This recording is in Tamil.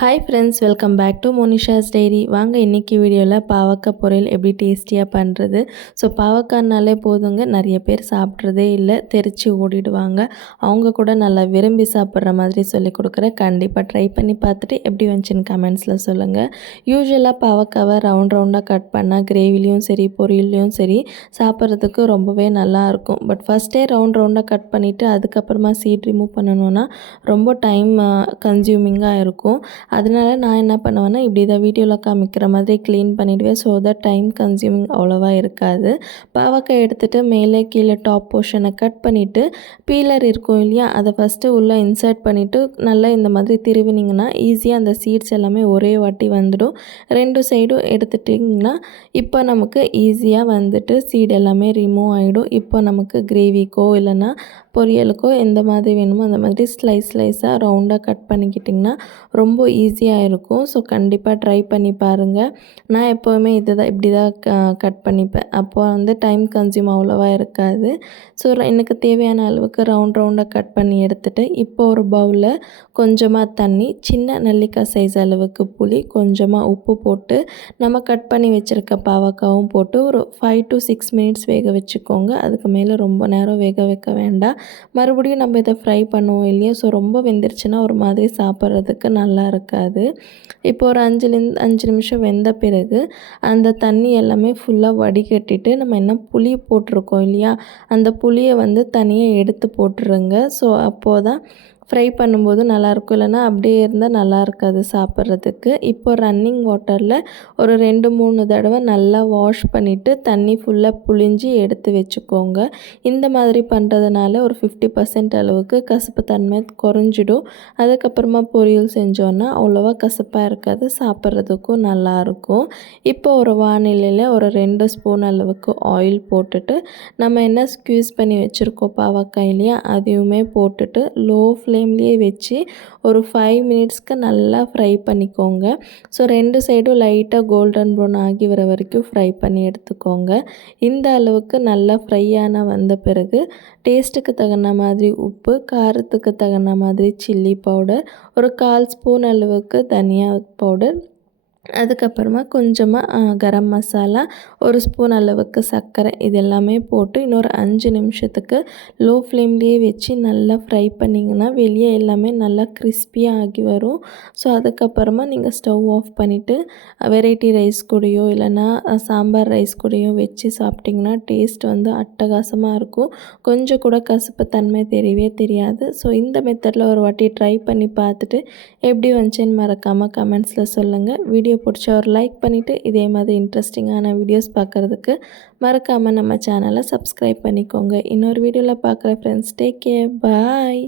Hi friends, welcome back to Monisha's diary. வாங்க இன்றைக்கி வீடியோவில் பாவக்காய் பொரியல் எப்படி டேஸ்டியாக பண்ணுறது. ஸோ பாவக்காய்னாலே போதுங்க, நிறைய பேர் சாப்பிட்றதே இல்லை, தெரித்து ஓடிடுவாங்க. அவங்க கூட நல்லா விரும்பி சாப்பிட்ற மாதிரி சொல்லி கொடுக்குறேன். கண்டிப்பாக ட்ரை பண்ணி பார்த்துட்டு எப்படி வந்துச்சுன்னு கமெண்ட்ஸில் சொல்லுங்கள். யூஸ்வலாக பாவக்காவை ரவுண்டாக கட் பண்ணால் கிரேவிலையும் சரி பொரியல்லையும் சரி சாப்பிட்றதுக்கு ரொம்பவே நல்லாயிருக்கும். பட் ஃபஸ்ட்டே ரவுண்டாக கட் பண்ணிவிட்டு அதுக்கப்புறமா சீட் ரிமூவ் பண்ணணுன்னா ரொம்ப டைம் கன்சியூமிங்காக இருக்கும். அதனால நான் என்ன பண்ணுவேன்னா, இப்படி தான் வீடியோவில் காமிக்கிற மாதிரி க்ளீன் பண்ணிவிடுவேன். ஸோ தட் டைம் கன்சியூமிங் அவ்வளோவா இருக்காது. பாவக்காய் எடுத்துகிட்டு மேலே கீழே டாப் போர்ஷனை கட் பண்ணிவிட்டு பீலர் இருக்கும் இல்லையா, அதை ஃபஸ்ட்டு உள்ளே இன்சர்ட் பண்ணிவிட்டு நல்லா இந்த மாதிரி திருவினிங்கன்னா ஈஸியாக அந்த சீட்ஸ் எல்லாமே ஒரே வாட்டி வந்துடும். 2 சைடும் எடுத்துட்டிங்கன்னா இப்போ நமக்கு ஈஸியாக வந்துட்டு சீட் எல்லாமே ரிமூவ் ஆகிடும். இப்போ நமக்கு கிரேவிக்கோ இல்லைன்னா பொரியலுக்கோ எந்த மாதிரி வேணுமோ அந்த மாதிரி ஸ்லைஸாக ரவுண்டாக கட் பண்ணிக்கிட்டிங்கன்னா ரொம்ப ஈஸியாக இருக்கும். ஸோ கண்டிப்பாக ட்ரை பண்ணி பாருங்கள். நான் எப்போவுமே இப்படி தான் கட் பண்ணிப்பேன். அப்போ வந்து டைம் கன்சியூம் அவ்வளோவா இருக்காது. ஸோ எனக்கு தேவையான அளவுக்கு ரவுண்டாக கட் பண்ணி எடுத்துகிட்டு இப்போ ஒரு பவுலில் கொஞ்சமாக தண்ணி, சின்ன நெல்லிக்காய் சைஸ் அளவுக்கு புளி, கொஞ்சமாக உப்பு போட்டு நம்ம கட் பண்ணி வச்சுருக்க பாவக்காவும் போட்டு ஒரு 5 to 6 மினிட்ஸ் வேக வச்சுக்கோங்க. அதுக்கு மேலே ரொம்ப நேரம் வேக வைக்க வேண்டாம். மறுபடியும் நம்ம இதை ஃப்ரை பண்ணுவோம் இல்லையா, ஸோ ரொம்ப வெந்துருச்சுன்னா ஒரு மாதிரி சாப்பிட்றதுக்கு நல்லா இருக்காது. இப்போ ஒரு 5 நிமிஷம் வெந்த பிறகு அந்த தண்ணி எல்லாமே ஃபுல்லாக வடிகட்டிட்டு நம்ம என்ன புளி போட்டிருக்கோம் இல்லையா, அந்த புளியை வந்து தனியாக எடுத்து போட்டுருங்க. ஸோ அப்போது தான் ஃப்ரை பண்ணும்போது நல்லாயிருக்கும். இல்லைனா அப்படியே இருந்தால் நல்லா இருக்காது சாப்பிட்றதுக்கு. இப்போ ரன்னிங் வாட்டரில் ஒரு 2-3 தடவை நல்லா வாஷ் பண்ணிவிட்டு தண்ணி ஃபுல்லாக புழிஞ்சி எடுத்து வச்சுக்கோங்க. இந்த மாதிரி பண்ணுறதுனால ஒரு 50% அளவுக்கு கசப்பு தன்மை குறைஞ்சிடும். அதுக்கப்புறமா பொரியல் செஞ்சோன்னா அவ்வளோவா கசப்பாக இருக்காது, சாப்பிட்றதுக்கும் நல்லாயிருக்கும். இப்போ ஒரு வானிலையில் ஒரு 2 ஸ்பூன் அளவுக்கு ஆயில் போட்டுட்டு நம்ம என்ன ஸ்க்யூஸ் பண்ணி வச்சுருக்கோம் பாவக்காய் இல்லையா, அதையுமே போட்டுட்டு லோ ஃப்ளேம்லேயே வச்சு ஒரு 5 மினிட்ஸ்க்கு நல்லா ஃப்ரை பண்ணிக்கோங்க. ஸோ 2 சைடும் லைட்டாக கோல்டன் ப்ரௌன் ஆகி வர வரைக்கும் ஃப்ரை பண்ணி எடுத்துக்கோங்க. இந்த அளவுக்கு நல்லா ஃப்ரை வந்த பிறகு டேஸ்ட்டுக்கு தகுந்த மாதிரி உப்பு, காரத்துக்கு தகுந்த மாதிரி சில்லி பவுடர், ஒரு 1/4 ஸ்பூன் அளவுக்கு தனியா பவுடர், அதுக்கப்புறமா கொஞ்சமாக கரம் மசாலா, 1 ஸ்பூன் அளவுக்கு சர்க்கரை, இது எல்லாமே போட்டு இன்னொரு 5 நிமிஷத்துக்கு லோ ஃப்ளேம்லேயே வச்சு நல்லா ஃப்ரை பண்ணிங்கன்னா வெளியே எல்லாமே நல்லா கிறிஸ்பியாக ஆகி வரும். ஸோ அதுக்கப்புறமா நீங்கள் ஸ்டவ் ஆஃப் பண்ணிவிட்டு வெரைட்டி ரைஸ் கூடயோ இல்லைன்னா சாம்பார் ரைஸ் கூடயோ வச்சு சாப்பிட்டிங்கன்னா டேஸ்ட் வந்து அட்டகாசமாக இருக்கும். கொஞ்சம் கூட கசப்பு தன்மை தெரியவே தெரியாது. ஸோ இந்த மெத்தடில் ஒரு வாட்டி ட்ரை பண்ணி பார்த்துட்டு எப்படி வந்துச்சுன்னு மறக்காமல் கமெண்ட்ஸில் சொல்லுங்கள். வீடியோ பிடிச்சா ஒரு லைக் பண்ணிவிட்டு இதே மாதிரி இன்ட்ரெஸ்டிங்கான வீடியோஸ் பார்க்குறதுக்கு மறக்காமல் நம்ம சேனலை சப்ஸ்கிரைப் பண்ணிக்கோங்க. இன்னொரு வீடியோவில் பார்க்குற ஃப்ரெண்ட்ஸ், டேக் கேர், பாய்.